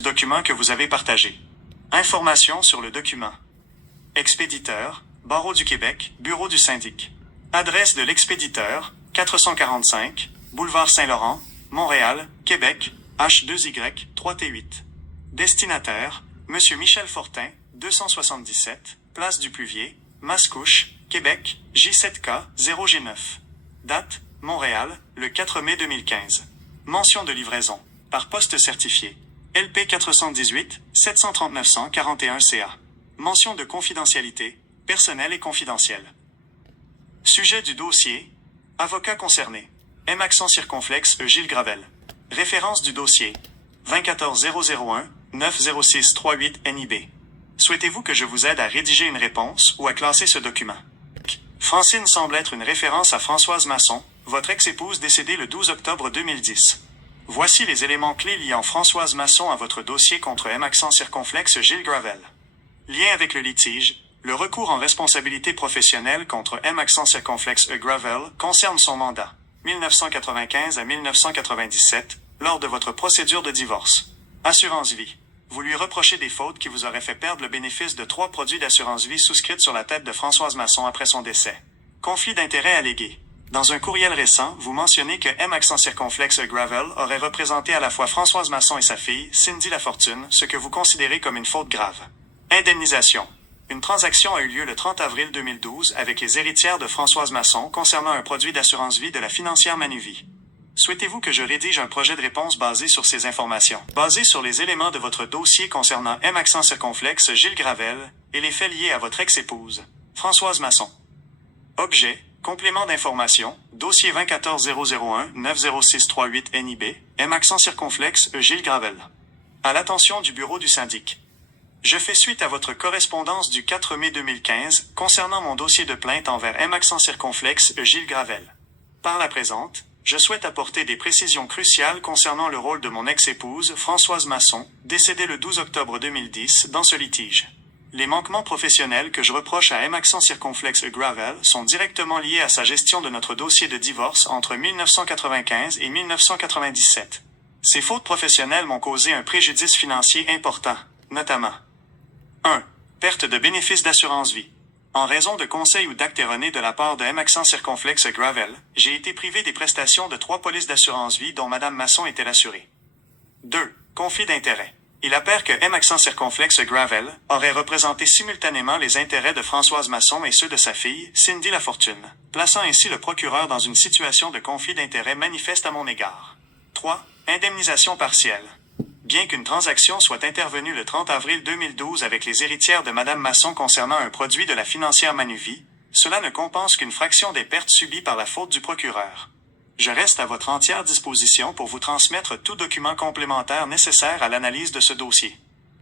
Document que vous avez partagé. Informations sur le document. Expéditeur, Barreau du Québec, Bureau du syndic. Adresse de l'expéditeur, 445, Boulevard Saint-Laurent, Montréal, Québec, H2Y, 3T8. Destinataire, Monsieur Michel Fortin, 277, Place du Pluvier, Mascouche, Québec, J7K, 0G9. Date, Montréal, le 4 mai 2015. Mention de livraison. Par poste certifié. LP 418, 739 CA. Mention de confidentialité, personnel et confidentiel. Sujet du dossier. Avocat concerné. M accent circonflexe Gilles Gravel. Référence du dossier. 24001 90638 NIB. Souhaitez-vous que je vous aide à rédiger une réponse ou à classer ce document? Francine semble être une référence à Françoise Masson, votre ex-épouse décédée le 12 octobre 2010. Voici les éléments clés liant Françoise Masson à votre dossier contre M accent circonflexe Gilles Gravel. Lien avec le litige. Le recours en responsabilité professionnelle contre M accent circonflexe Gravel concerne son mandat, 1995 à 1997, lors de votre procédure de divorce. Assurance vie. Vous lui reprochez des fautes qui vous auraient fait perdre le bénéfice de 3 produits d'assurance vie souscrits sur la tête de Françoise Masson après son décès. Conflit d'intérêts allégué. Dans un courriel récent, vous mentionnez que M accent circonflexe Gravel aurait représenté à la fois Françoise Masson et sa fille, Cindy Lafortune, ce que vous considérez comme une faute grave. Indemnisation. Une transaction a eu lieu le 30 avril 2012 avec les héritières de Françoise Masson concernant un produit d'assurance vie de la financière Manuvie. Souhaitez-vous que je rédige un projet de réponse basé sur ces informations, basé sur les éléments de votre dossier concernant M accent circonflexe Gilles Gravel et les faits liés à votre ex-épouse, Françoise Masson? Objet, complément d'information, dossier 24001 90638 NIB, M accent circonflexe Gilles Gravel. À l'attention du bureau du syndic. Je fais suite à votre correspondance du 4 mai 2015 concernant mon dossier de plainte envers M accent circonflexe Gilles Gravel. Par la présente, je souhaite apporter des précisions cruciales concernant le rôle de mon ex-épouse, Françoise Masson, décédée le 12 octobre 2010, dans ce litige. Les manquements professionnels que je reproche à M accent circonflexe Gravel sont directement liés à sa gestion de notre dossier de divorce entre 1995 et 1997. Ces fautes professionnelles m'ont causé un préjudice financier important, notamment 1. Perte de bénéfices d'assurance vie. En raison de conseils ou d'actes erronés de la part de M accent circonflexe Gravel, j'ai été privé des prestations de 3 polices d'assurance vie dont Mme Masson était l'assurée. 2. Conflit d'intérêts. Il apparaît que M accent circonflexe Gravel aurait représenté simultanément les intérêts de Françoise Masson et ceux de sa fille, Cindy Lafortune, plaçant ainsi le procureur dans une situation de conflit d'intérêts manifeste à mon égard. 3. Indemnisation partielle. Bien qu'une transaction soit intervenue le 30 avril 2012 avec les héritières de Mme Masson concernant un produit de la financière Manuvie, cela ne compense qu'une fraction des pertes subies par la faute du procureur. Je reste à votre entière disposition pour vous transmettre tout document complémentaire nécessaire à l'analyse de ce dossier.